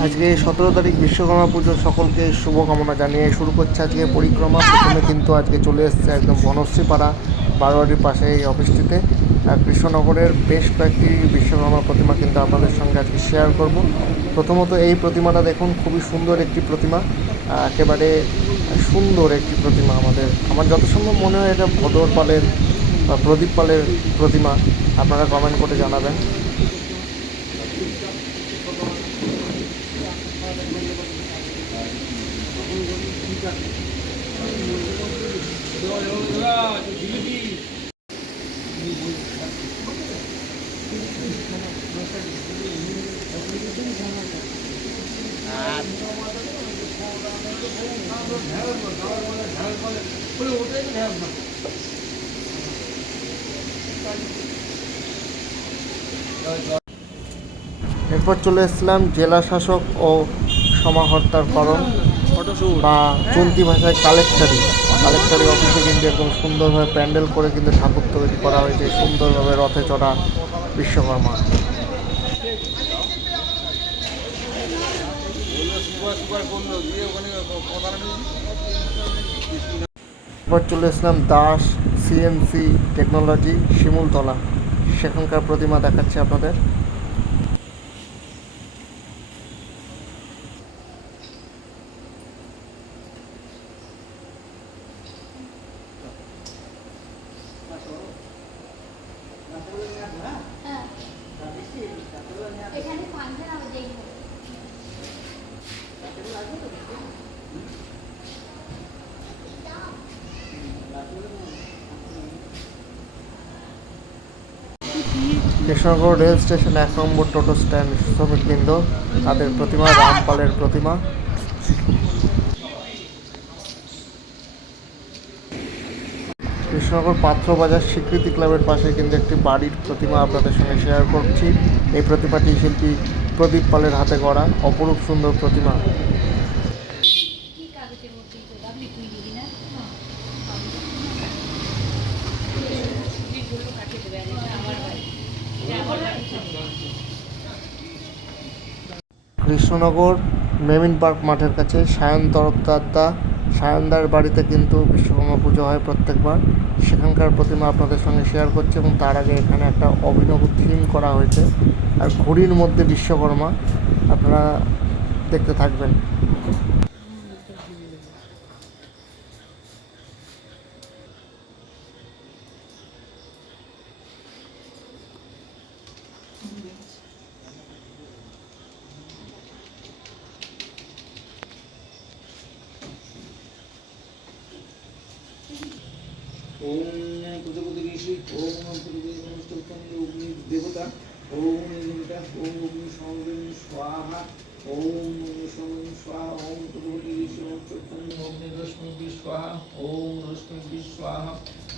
আজকে সতেরো তারিখ বিশ্বকর্মা পুজো সকলকে শুভকামনা জানিয়ে শুরু করছে আজকে পরিক্রমা। প্রথমে কিন্তু আজকে চলে এসেছে একদম বনশ্রী পাড়া বারোয়ারির পাশে এই অফিসটিতে। আর কৃষ্ণনগরের বেশ কয়েকটি বিশ্বকর্মা প্রতিমা কিন্তু আপনাদের সঙ্গে আজকে শেয়ার করব। প্রথমত এই প্রতিমাটা দেখুন, খুবই সুন্দর একটি প্রতিমা। একেবারে সুন্দর একটি প্রতিমা আমাদের। আমার যত সম্ভব মনে হয় এটা ভদর পালের বা প্রদীপ পালের প্রতিমা। আপনারা কমেন্ট করে জানাবেন। এরপর চলে এসেছিলাম জেলা শাসক ও সমাহর্তার করণ। বা চলতি ভাষায় কালেক্টারি। কালেক্টারি অফিসে কিন্তু একদম সুন্দরভাবে প্যান্ডেল করে কিন্তু ঠাকুর তৈরি করা হয়েছে, সুন্দরভাবে রথে চড়া বিশ্বকর্মা। এরপর চলে এসলাম দাস সিএনসি টেকনোলজি শিমুলতলা। সেখানকার প্রতিমা দেখাচ্ছি আপনাদের। কৃষ্ণনগর রেল স্টেশন এক নম্বর টোটো স্ট্যান্ড শ্রমিক শ্রমিকবৃন্দ, তাদের প্রতিমা, রামপালের প্রতিমা। কৃষ্ণনগর পাত্রবাজার স্বীকৃতি ক্লাবের পাশে কিন্তু একটি বাড়ির প্রতিমা আপনাদের সঙ্গে শেয়ার করছি। এই প্রতিমাটি শিল্পী প্রদীপ পালের হাতে গড়া, অপরূপ সুন্দর প্রতিমা কি কাগজের মধ্যে আপনি তুই দিবি না আমার বাড়ি আমার বাড়ি কৃষ্ণনগর, মেমিন পার্ক মাঠের কাছে, সায়ন তরফদারদা সায়নদার বাড়িতে কিন্তু বিশ্বকর্মা পুজো হয় প্রত্যেকবার। সেখানকার প্রতিমা আপনাদের সঙ্গে শেয়ার করছে এবং তার আগে এখানে একটা অভিনব থিম করা হয়েছে। আর ঘড়ির মধ্যে বিশ্বকর্মা, আপনারা দেখতে থাকবেন। ঋষি ওম অগ্নি দেবতা অগ্নি সমবেন স্বাহা, ওম অগ্নি ওম ঋষি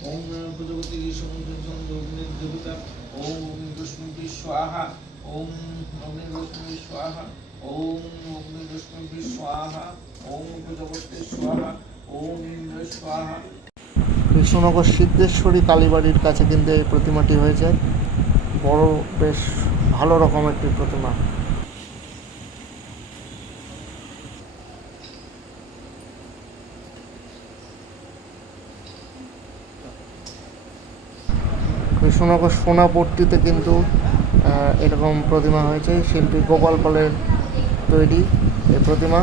ওম অগ্নি দেবতা, ওম অগ্নি রশ্মি স্বাহা, ওম অগ্নি রশ্মি স্বাহা, ওম অগ্নি রশ্মি স্বাহা, ওম প্রজাপতি স্বাহা, ওম ইন্দ্র স্বাহা। কৃষ্ণনগর সিদ্ধেশ্বরী কালীবাড়ির কাছে কিন্তু এই প্রতিমাটি হয়েছে। বড় বেশ ভালো রকম একটি প্রতিমা। কৃষ্ণনগর সোনাপট্টিতে কিন্তু এরকম প্রতিমা হয়েছে। শিল্পী গোপাল পালের তৈরি এই প্রতিমা।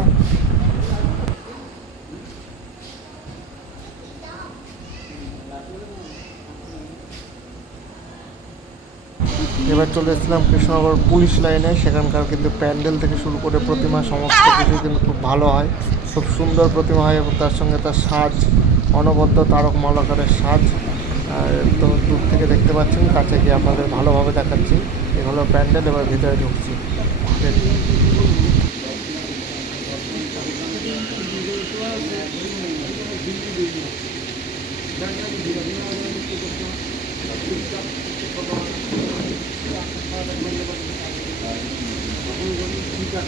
এবার চলে এসেছিলাম কৃষ্ণনগর পুলিশ লাইনে। সেখানকার কিন্তু প্যান্ডেল থেকে শুরু করে প্রতিমা সমস্ত কিছু কিন্তু খুব ভালো হয়। খুব সুন্দর প্রতিমা হয় এবং তার সঙ্গে তার সাজ, অনবদ্য তারক মালাকারের সাজ তো দূর থেকে দেখতে পাচ্ছেন, কাছে গিয়ে আপনাদের ভালোভাবে দেখাচ্ছি। এগুলো প্যান্ডেল, এবার ভিতরে ঢুকছি। Thank you. ไป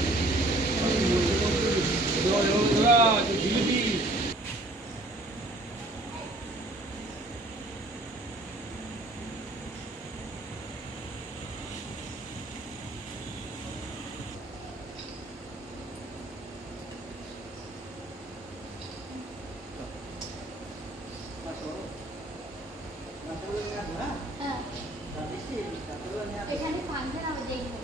ใช้ที่ความที่เรายิง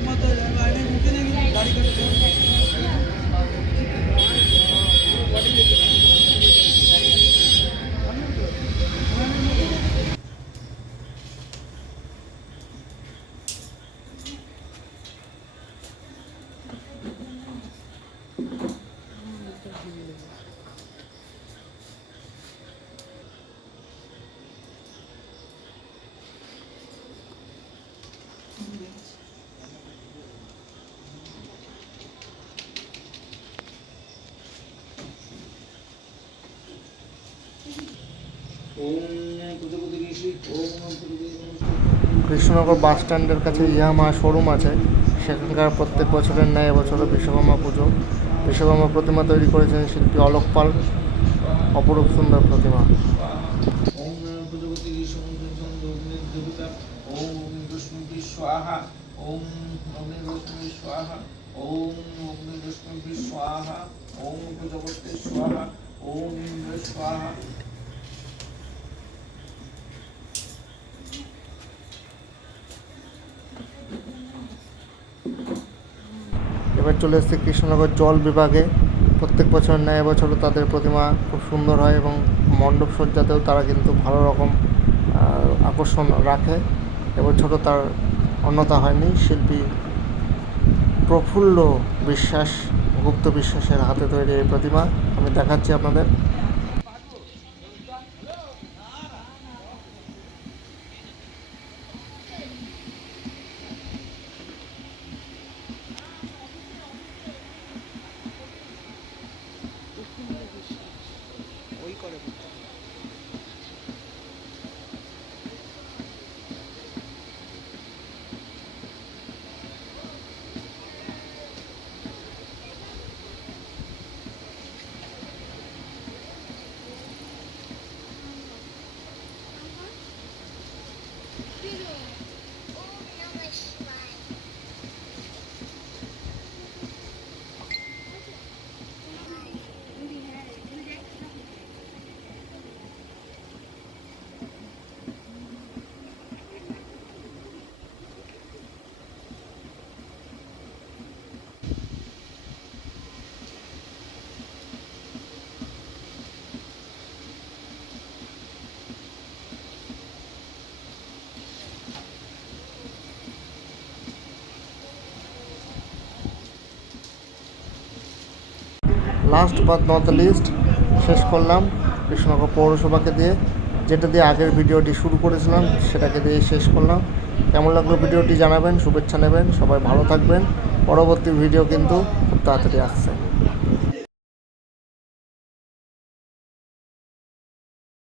কৃষ্ণনগর বাস স্ট্যান্ডের কাছে ইয়ামা শোরুম আছে। সেখানকার প্রত্যেক বছরের ন্যায় এবছরও বিশ্বকর্মা পুজো। বিশ্বকর্মা প্রতিমা তৈরি করেছেন শিল্পী অলোক পাল। অপরূপ সুন্দর প্রতিমা। ওম প্রজাপতি ঋষি ওম চন্দ্র অগ্নির দেবতা ওম অগ্নিরশ্মি স্বাহা ওম অগ্নিরশ্মি স্বাহা ওম অগ্নিরশ্মি স্বাহা ওম প্রজাপতি স্বাহা ওম ইন্দ্র স্বাহা এবার চলে এসেছে কৃষ্ণনগর জল বিভাগে। প্রত্যেক বছর ন্যায় বছরও তাদের প্রতিমা খুব সুন্দর হয় এবং মণ্ডপ সজ্জাতেও তারা কিন্তু ভালো রকম আকর্ষণ রাখে। এবছরও তার অন্যতা হয়নি, শিল্পী প্রফুল্ল বিশ্বাস, গুপ্ত বিশ্বাসের হাতে তৈরি এই প্রতিমা। আমি দেখাচ্ছি আপনাদের। Last but not the least শেষ করলাম কৃষ্ণনগর পৌরসভাকে দিয়ে, যেটা দিয়ে আগের ভিডিওটি শুরু করেছিলাম, সেটাকে দিয়ে শেষ করলাম। কেমন লাগল ভিডিওটি জানাবেন, শুভেচ্ছা নেবেন, সবাই ভালো থাকবেন। পরবর্তী ভিডিও কিন্তু খুব তাড়াতাড়ি আসছে।